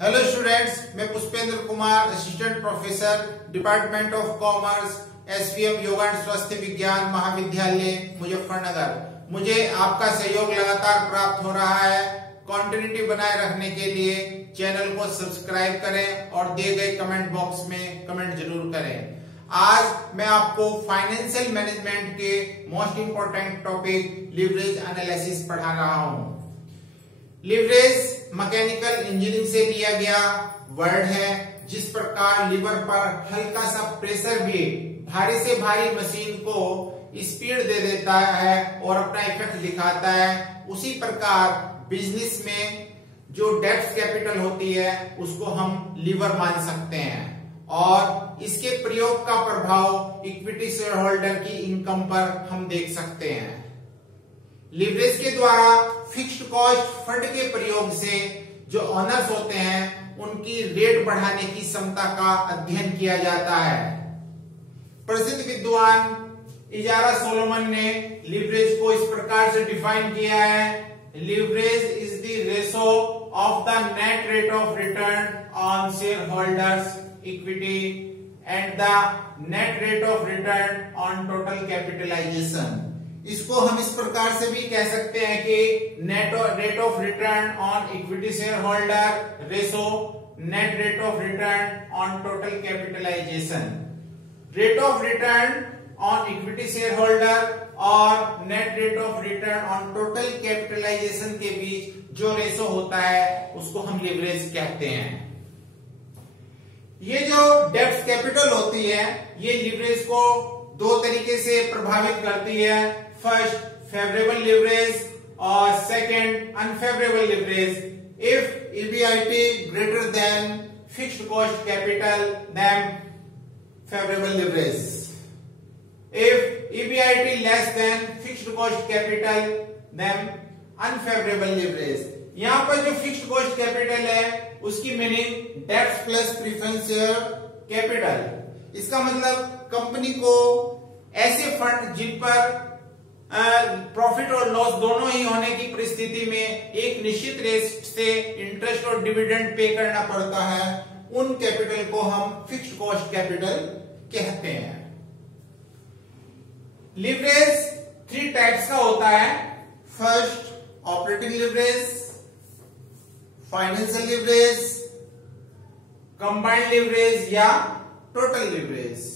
Hello students, मैं Pushpendra Kumar, assistant professor, department of commerce, SVM yoga and स्वास्थ्य विज्ञान महाविद्यालय मुजफ्फरनगर। मुझे आपका सहयोग लगातार प्राप्त हो रहा है। कॉन्टिन्यूटी बनाए रखने के लिए चैनल को सब्सक्राइब करें और दिए गए कमेंट बॉक्स में कमेंट जरूर करें। आज मैं आपको फाइनेंशियल मैनेजमेंट के most important topic leverage analysis पढ़ा रहा हूं। लिवरेज मैकेनिकल इंजीनियरिंग से लिया गया वर्ड है। जिस प्रकार लीवर पर हल्का सा प्रेशर भी भारी से भारी मशीन को स्पीड दे देता है और अपना इफेक्ट दिखाता है, उसी प्रकार बिजनेस में जो डेब्ट कैपिटल होती है उसको हम लीवर मान सकते हैं और इसके प्रयोग का प्रभाव इक्विटी शेयर होल्डर की इनकम पर हम देख सकते हैं। लिवरेज के द्वारा फिक्स्ड कॉस्ट फंड के प्रयोग से जो ओनर्स होते हैं उनकी रेट बढ़ाने की क्षमता का अध्ययन किया जाता है। प्रसिद्ध विद्वान इजारा सोलोमन ने लिवरेज को इस प्रकार से डिफाइन किया है। Leverage is the ratio of the net rate of return on shareholders equity and the net rate of return on total capitalization. इसको हम इस प्रकार से भी कह सकते हैं कि net rate of return on equity shareholder ratio net rate of return on total capitalization. Rate of return on equity shareholder और net rate of return on total capitalization के बीच जो रेशो होता है उसको हम leverage कहते हैं। ये जो डेब्ट कैपिटल होती है ये लिवरेज को दो तरीके से प्रभावित करती है। फर्स्ट, फेवरेबल लिवरेज और second, unfavourable leverage. If EBIT greater than fixed cost capital then favourable leverage. If EBIT less than fixed cost capital then unfavourable leverage. यहां पर जो फिक्स्ड कॉस्ट कैपिटल है उसकी मीनिंग डेब्ट प्लस प्रेफरेंस शेयर कैपिटल। इसका मतलब company को ऐसे फंड जिन पर प्रॉफिट और लॉस दोनों ही होने की परिस्थिति में एक निश्चित रेट से इंटरेस्ट और डिविडेंड पे करना पड़ता है, उन कैपिटल को हम फिक्स्ड कॉस्ट कैपिटल कहते हैं। लिवरेज 3 टाइप्स का होता है। First, operating leverage, financial leverage, combined leverage या टोटल लिवरेज।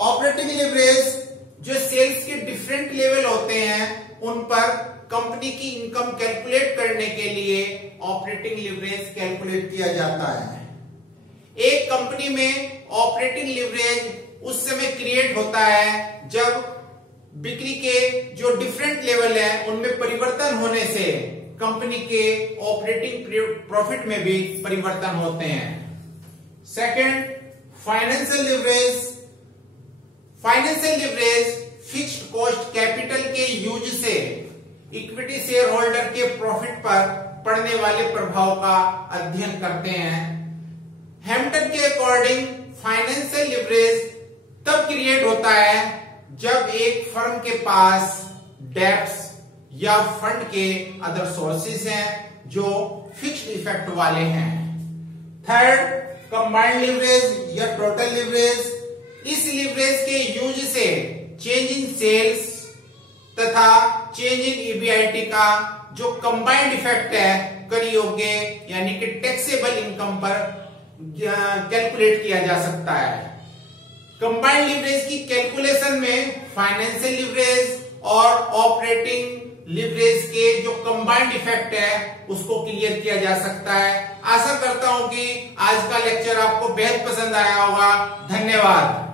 ऑपरेटिंग लिवरेज जो सेल्स के डिफरेंट लेवल होते हैं उन पर कंपनी की इनकम कैलकुलेट करने के लिए ऑपरेटिंग लिवरेज कैलकुलेट किया जाता है। एक कंपनी में ऑपरेटिंग लिवरेज उस समय क्रिएट होता है जब बिक्री के जो डिफरेंट लेवल है उनमें परिवर्तन होने से कंपनी के ऑपरेटिंग प्रॉफिट में भी परिवर्तन होते हैं। Second, financial leverage. Financial leverage fixed cost capital के यूज से इक्विटी शेयर होल्डर के प्रॉफिट पर पड़ने वाले प्रभाव का अध्ययन करते हैं। हैम्पटन के अकॉर्डिंग फाइनेंशियल लिवरेज तब क्रिएट होता है जब एक फर्म के पास डेब्ट्स या फंड के अदर सोर्सेज हैं जो फिक्स्ड इफेक्ट वाले हैं। थर्ड, कंबाइंड लिवरेज या टोटल लिवरेज। इस लिवरेज के यूज से चेंज इन सेल्स तथा चेंज इन EBIT का जो कंबाइंड इफेक्ट है कर योग्य यानी कि टैक्सेबल इनकम पर कैलकुलेट किया जा सकता है। कंबाइंड लिवरेज की कैलकुलेशन में फाइनेंशियल लिवरेज और ऑपरेटिंग लिवरेज के जो कंबाइंड इफेक्ट है उसको क्लियर किया जा सकता है। आशा करता हूं कि आज का लेक्चर आपको बेहद पसंद आया होगा। धन्यवाद।